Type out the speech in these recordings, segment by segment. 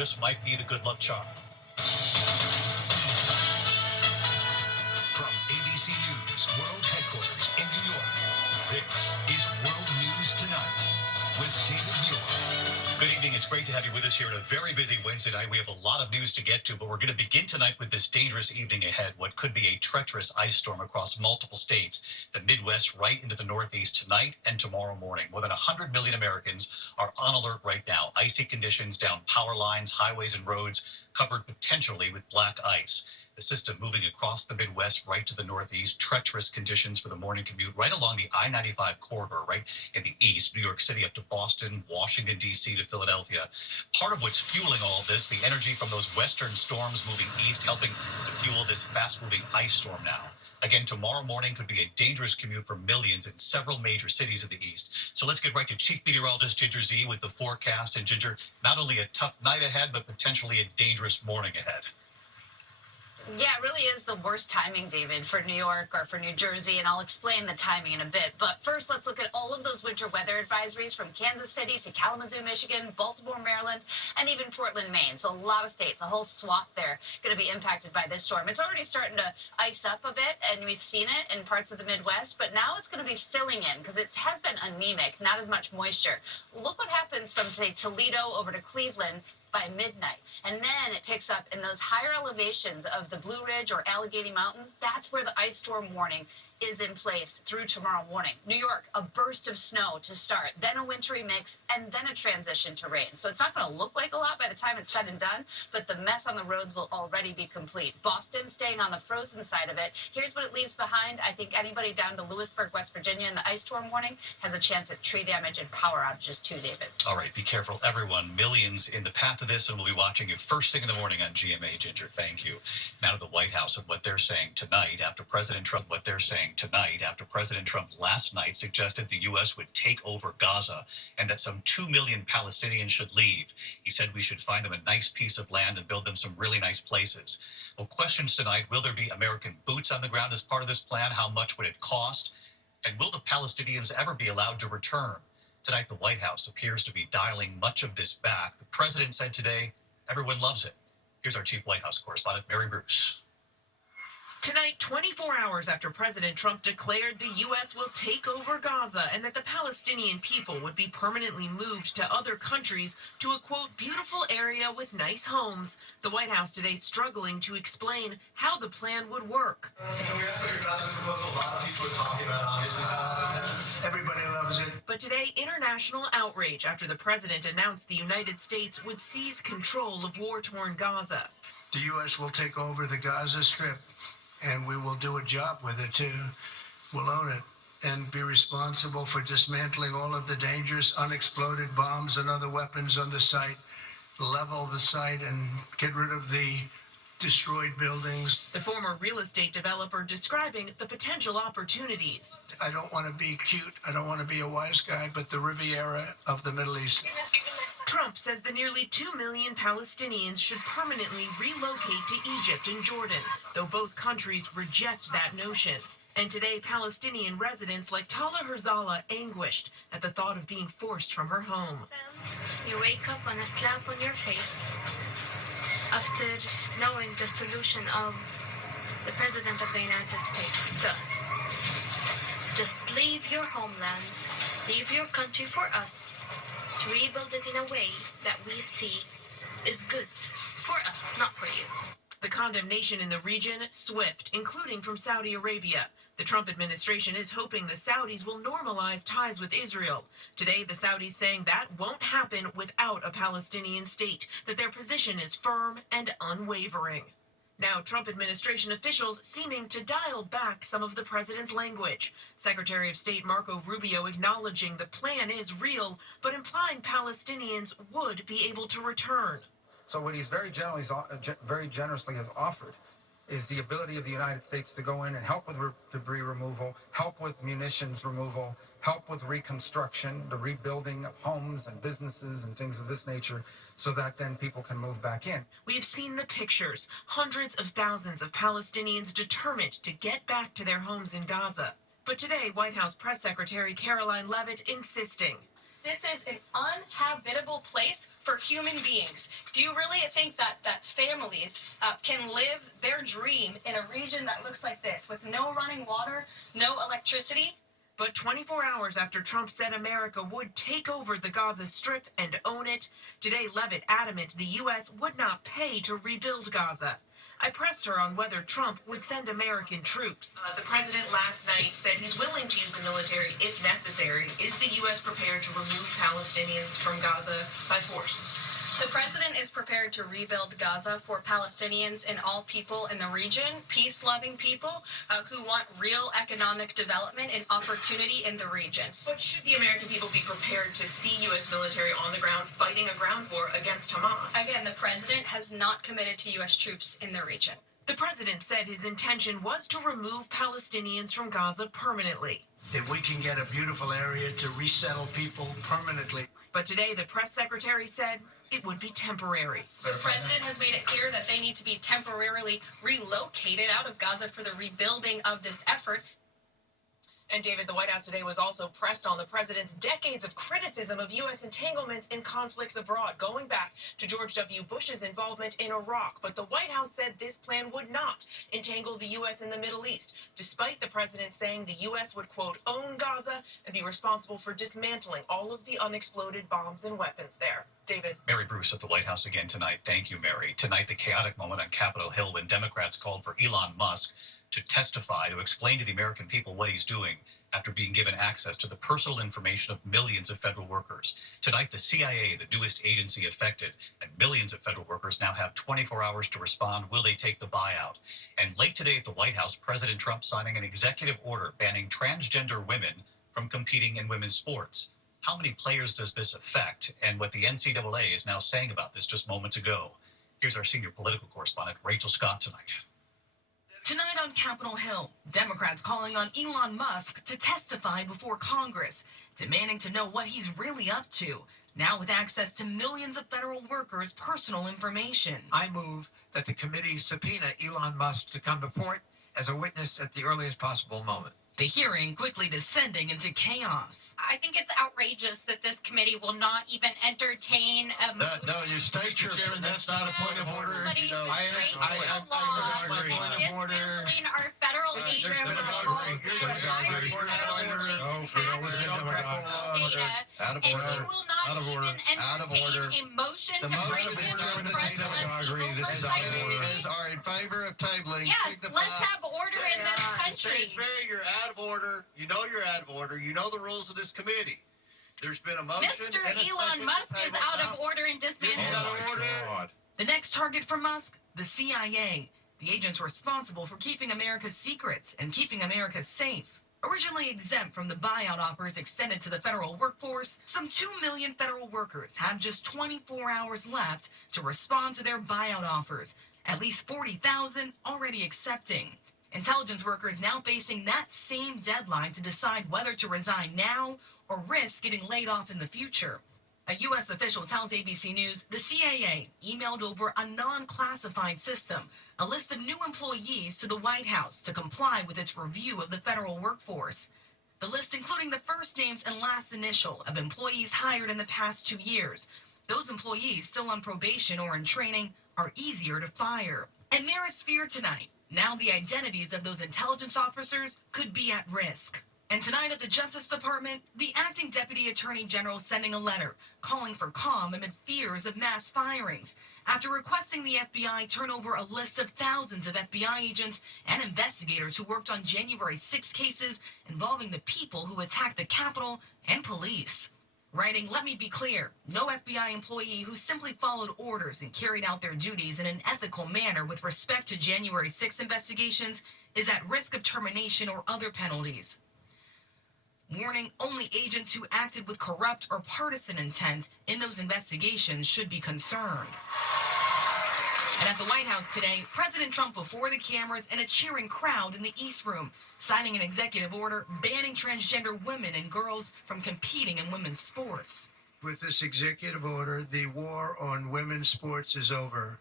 just might be the good luck charm. From ABC News World Headquarters in New York, this is World News Tonight with David Muir. Good evening. It's great to have you with us here on a very busy Wednesday night. We have a lot of news to get to, but we're going to begin tonight with this dangerous evening ahead, what could be a treacherous ice storm across multiple states, the Midwest right into the Northeast tonight and tomorrow morning. More than 100 million Americans are on alert right now. Icy conditions down power lines, highways, and roads covered potentially with black ice. The system moving across the Midwest right to the Northeast, treacherous conditions for the morning commute right along the I-95 corridor, right in the east, New York City up to Boston, Washington, D.C. to Philadelphia. Part of what's fueling all this, the energy from those western storms moving east, helping to fuel this fast-moving ice storm now. Again, tomorrow morning could be a dangerous commute for millions in several major cities in the east. So let's get right to Chief Meteorologist Ginger Zee with the forecast. And Ginger, not only a tough night ahead, but potentially a dangerous morning ahead. Yeah, it really is the worst timing, David, for New York or for New Jersey, and I'll explain the timing in a bit. But first, let's look at all of those winter weather advisories from Kansas City to Kalamazoo, Michigan, Baltimore, Maryland, and even Portland, Maine. So a lot of states, a whole swath there, going to be impacted by this storm. It's already starting to ice up a bit, and we've seen it in parts of the Midwest, but now it's going to be filling in because it has been anemic, not as much moisture. Look what happens from, say, Toledo over to Cleveland by midnight. And then it picks up in those higher elevations of the Blue Ridge or Allegheny Mountains. That's where the ice storm warning is in place through tomorrow morning. New York, a burst of snow to start, then a wintry mix, and then a transition to rain. So it's not going to look like a lot by the time it's said and done, but the mess on the roads will already be complete. Boston staying on the frozen side of it. Here's what it leaves behind. I think anybody down to Lewisburg, West Virginia in the ice storm warning has a chance at tree damage and power outages too, David. All right, be careful, everyone. Millions in the path of this, and we'll be watching you first thing in the morning on GMA, Ginger. Thank you. Now to the White House and what they're saying tonight after President Trump last night suggested the U.S. would take over Gaza and that some 2 million Palestinians should leave. He said we should find them a nice piece of land and build them some really nice places. Well, questions tonight, will there be American boots on the ground as part of this plan? How much would it cost? And will the Palestinians ever be allowed to return? Tonight, the White House appears to be dialing much of this back. The president said today, everyone loves it. Here's our chief White House correspondent, Mary Bruce. Tonight, 24 hours after President Trump declared the U.S. will take over Gaza and that the Palestinian people would be permanently moved to other countries to a, quote, beautiful area with nice homes, the White House today struggling to explain how the plan would work. Can we ask what your Gaza proposal? A lot of people are talking about it, obviously. Everybody loves it. But today, international outrage after the president announced the United States would seize control of war-torn Gaza. The U.S. will take over the Gaza Strip, and we will do a job with it, too. We'll own it and be responsible for dismantling all of the dangerous unexploded bombs and other weapons on the site, level the site, and get rid of the destroyed buildings. The former real estate developer describing the potential opportunities. I don't want to be cute. I don't want to be a wise guy, but the Riviera of the Middle East. Trump says the nearly 2 million Palestinians should permanently relocate to Egypt and Jordan, though both countries reject that notion. And today, Palestinian residents like Tala Herzala anguished at the thought of being forced from her home. You wake up on a slap on your face after knowing the solution of the President of the United States to us. Just leave your homeland, leave your country for us, to rebuild it in a way that we see is good for us, not for you. The condemnation in the region swift, including from Saudi Arabia. The Trump administration is hoping the Saudis will normalize ties with Israel. Today, the Saudis saying that won't happen without a Palestinian state, that their position is firm and unwavering. Now, Trump administration officials seeming to dial back some of the president's language. Secretary of State Marco Rubio acknowledging the plan is real, but implying Palestinians would be able to return. So what he's very generously has offered is the ability of the United States to go in and help with debris removal, help with munitions removal, help with reconstruction, the rebuilding of homes and businesses and things of this nature, so that then people can move back in. We've seen the pictures, hundreds of thousands of Palestinians determined to get back to their homes in Gaza. But today, White House Press Secretary Caroline Leavitt insisting This is an uninhabitable place for human beings. Do you really think that families can live their dream in a region that looks like this with no running water, no electricity? But 24 hours after Trump said America would take over the Gaza Strip and own it, today Leavitt adamant the U.S. would not pay to rebuild Gaza. I pressed her on whether Trump would send American troops. The president last night said he's willing to use the military if necessary. Is the U.S. prepared to remove Palestinians from Gaza by force? The president is prepared to rebuild Gaza for Palestinians and all people in the region, peace-loving people who want real economic development and opportunity in the region. But should the American people be prepared to see U.S. military on the ground fighting a ground war against Hamas? Again, the president has not committed to U.S. troops in the region. The president said his intention was to remove Palestinians from Gaza permanently. If we can get a beautiful area to resettle people permanently. But today, the press secretary said it would be temporary. The president has made it clear that they need to be temporarily relocated out of Gaza for the rebuilding of this effort. And David, the White House today was also pressed on the president's decades of criticism of U.S. entanglements in conflicts abroad, going back to George W. Bush's involvement in Iraq. But the White House said this plan would not entangle the U.S. in the Middle East, despite the president saying the U.S. would, quote, own Gaza and be responsible for dismantling all of the unexploded bombs and weapons there. David. Mary Bruce at the White House again tonight. Thank you, Mary. Tonight, the chaotic moment on Capitol Hill when Democrats called for Elon Musk to testify, to explain to the American people what he's doing after being given access to the personal information of millions of federal workers. Tonight, the CIA, the newest agency affected, and millions of federal workers now have 24 hours to respond. Will they take the buyout? And late today at the White House, President Trump signing an executive order banning transgender women from competing in women's sports. How many players does this affect? And what the NCAA is now saying about this just moments ago. Here's our senior political correspondent, Rachel Scott, tonight. Tonight on Capitol Hill, Democrats calling on Elon Musk to testify before Congress, demanding to know what he's really up to, now with access to millions of federal workers' personal information. I move that the committee subpoena Elon Musk to come before it as a witness at the earliest possible moment. The hearing quickly descending into chaos. I think it's outrageous that this committee will not even entertain a motion. No, you state your Chairman, that's not a point of order. Somebody You know, who's breaking the law and dismantling our federal agencies. Out of order. And you will not even entertain a motion to bring this to the president. This is are in favor of tabling. Yes, let's have order in this country. You're out of order. You know you're out of order. You know the rules of this committee. There's been a motion. Mr. Elon Musk is out of order and dismantling. The next target for Musk, the CIA, the agents responsible for keeping America's secrets and keeping America safe. Originally exempt from the buyout offers extended to the federal workforce, some 2 million federal workers have just 24 hours left to respond to their buyout offers, at least 40,000 already accepting. Intelligence workers now facing that same deadline to decide whether to resign now or risk getting laid off in the future. A U.S. official tells ABC News the CIA emailed over a non-classified system, a list of new employees to the White House to comply with its review of the federal workforce. The list including the first names and last initial of employees hired in the past 2 years. Those employees still on probation or in training are easier to fire. And there is fear tonight. Now the identities of those intelligence officers could be at risk. And tonight at the Justice Department, the acting Deputy Attorney General sending a letter calling for calm amid fears of mass firings after requesting the FBI turn over a list of thousands of FBI agents and investigators who worked on January 6 cases involving the people who attacked the Capitol and police. Writing, let me be clear, no FBI employee who simply followed orders and carried out their duties in an ethical manner with respect to January 6 investigations is at risk of termination or other penalties. Warning, only agents who acted with corrupt or partisan intent in those investigations should be concerned. And at the White House today, President Trump before the cameras and a cheering crowd in the East Room, signing an executive order banning transgender women and girls from competing in women's sports. With this executive order, the war on women's sports is over.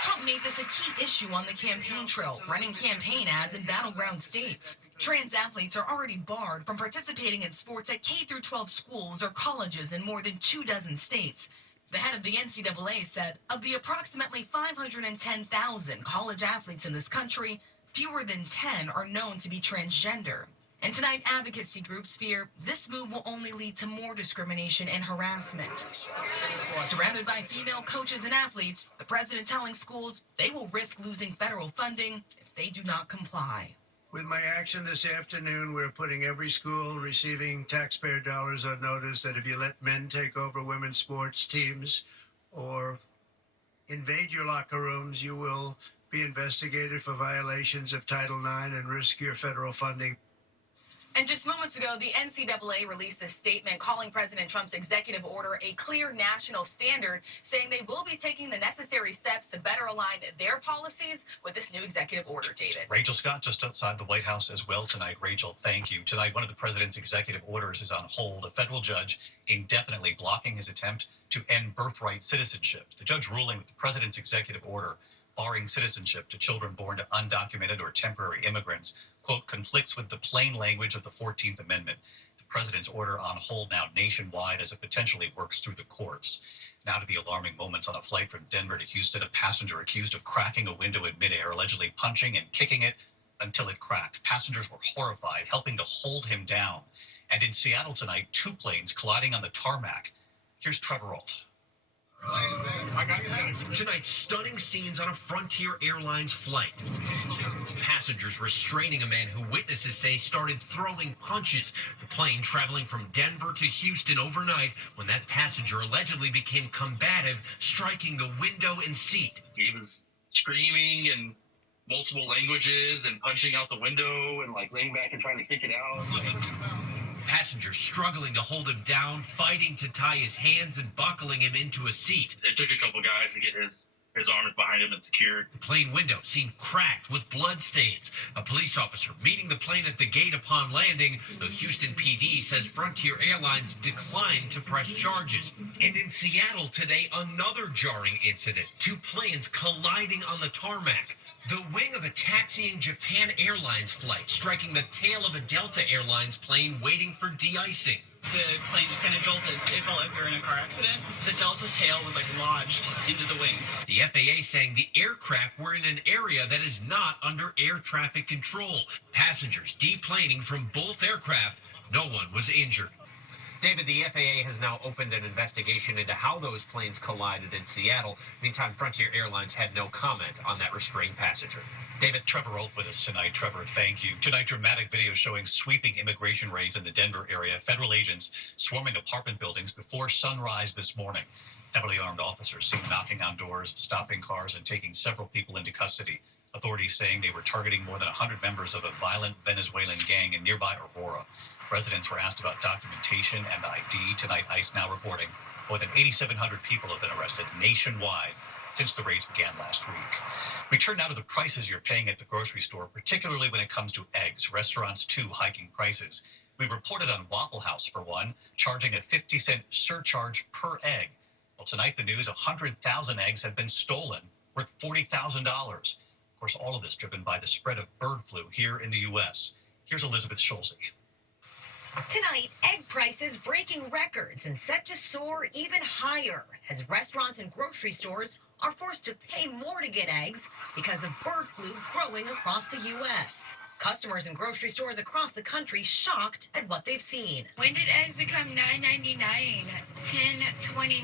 Trump made this a key issue on the campaign trail, running campaign ads in battleground states. Trans athletes are already barred from participating in sports at K through 12 schools or colleges in more than 24 states. The head of the NCAA said of the approximately 510,000 college athletes in this country, fewer than 10 are known to be transgender. And tonight, advocacy groups fear this move will only lead to more discrimination and harassment. Surrounded by female coaches and athletes, the president telling schools they will risk losing federal funding if they do not comply. With my action this afternoon, we're putting every school receiving taxpayer dollars on notice that if you let men take over women's sports teams or invade your locker rooms, you will be investigated for violations of Title IX and risk your federal funding. And just moments ago, the NCAA released a statement calling President Trump's executive order a clear national standard, saying they will be taking the necessary steps to better align their policies with this new executive order, David. Rachel Scott just outside the White House as well tonight. Rachel, thank you. Tonight, one of the president's executive orders is on hold. A federal judge indefinitely blocking his attempt to end birthright citizenship. The judge ruling that the president's executive order barring citizenship to children born to undocumented or temporary immigrants, quote, conflicts with the plain language of the 14th Amendment. The president's order on hold now nationwide as it potentially works through the courts. Now to the alarming moments on a flight from Denver to Houston. A passenger accused of cracking a window in midair, allegedly punching and kicking it until it cracked. Passengers were horrified, helping to hold him down. And in Seattle tonight, 2 planes colliding on the tarmac. Here's Trevor Ault. Tonight's stunning scenes on a Frontier Airlines flight. Passengers restraining a man who witnesses say started throwing punches. The plane traveling from Denver to Houston overnight when that passenger allegedly became combative, striking the window and seat. He was screaming in multiple languages and punching out the window and like laying back and trying to kick it out. Passengers struggling to hold him down, fighting to tie his hands and buckling him into a seat. It took a couple guys to get his arms behind him and secured. The plane window seemed cracked with blood stains. A police officer meeting the plane at the gate upon landing. The Houston PD says Frontier Airlines declined to press charges. And in Seattle today, another jarring incident. 2 planes colliding on the tarmac. The wing of a taxiing Japan Airlines flight striking the tail of a Delta Airlines plane waiting for de-icing. The plane just kind of jolted. It felt like we were in a car accident. The Delta's tail was like lodged into the wing. The FAA saying the aircraft were in an area that is not under air traffic control. Passengers deplaning from both aircraft. No one was injured. David, the FAA has now opened an investigation into how those planes collided in Seattle. Meantime, Frontier Airlines had no comment on that restrained passenger. David, Trevor Ault with us tonight. Trevor, thank you. Tonight, dramatic video showing sweeping immigration raids in the Denver area. Federal agents swarming apartment buildings before sunrise this morning. Heavily armed officers seen knocking on doors, stopping cars, and taking several people into custody. Authorities saying they were targeting more than 100 members of a violent Venezuelan gang in nearby Aurora. Residents were asked about documentation and ID. Tonight, ICE now reporting more than 8,700 people have been arrested nationwide since the raids began last week. We turn now to the prices you're paying at the grocery store, particularly when it comes to eggs. Restaurants, too, hiking prices. We reported on Waffle House, for one, charging a 50-cent surcharge per egg. Well, tonight, the news, 100,000 eggs have been stolen, worth $40,000. Of course, all of this driven by the spread of bird flu here in the U.S. Here's Elizabeth Schulze. Tonight, egg prices breaking records and set to soar even higher as restaurants and grocery stores are forced to pay more to get eggs because of bird flu growing across the U.S. Customers in grocery stores across the country shocked at what they've seen. When did eggs become $9.99, $10.29,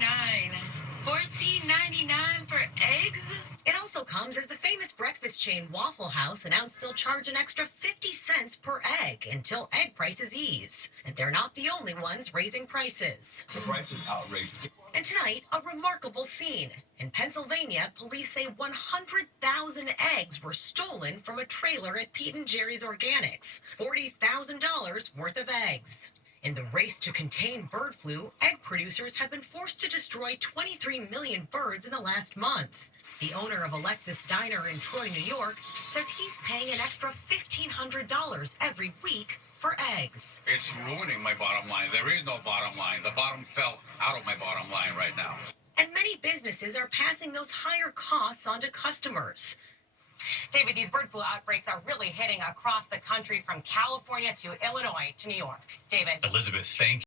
$14.99 for eggs? It also comes as the famous breakfast chain Waffle House announced they'll charge an extra 50 cents per egg until egg prices ease. And they're not the only ones raising prices. The price is outrageous. And tonight, a remarkable scene. In Pennsylvania, police say 100,000 eggs were stolen from a trailer at Pete and Jerry's Organics. $40,000 worth of eggs. In the race to contain bird flu, egg producers have been forced to destroy 23 million birds in the last month. The owner of Alexis Diner in Troy, New York, says he's paying an extra $1,500 every week for eggs. It's ruining my bottom line. There is no bottom line. The bottom fell out of my bottom line right now. And many businesses are passing those higher costs on to customers. David, these bird flu outbreaks are really hitting across the country from California to Illinois to New York. David. Elizabeth, thank you.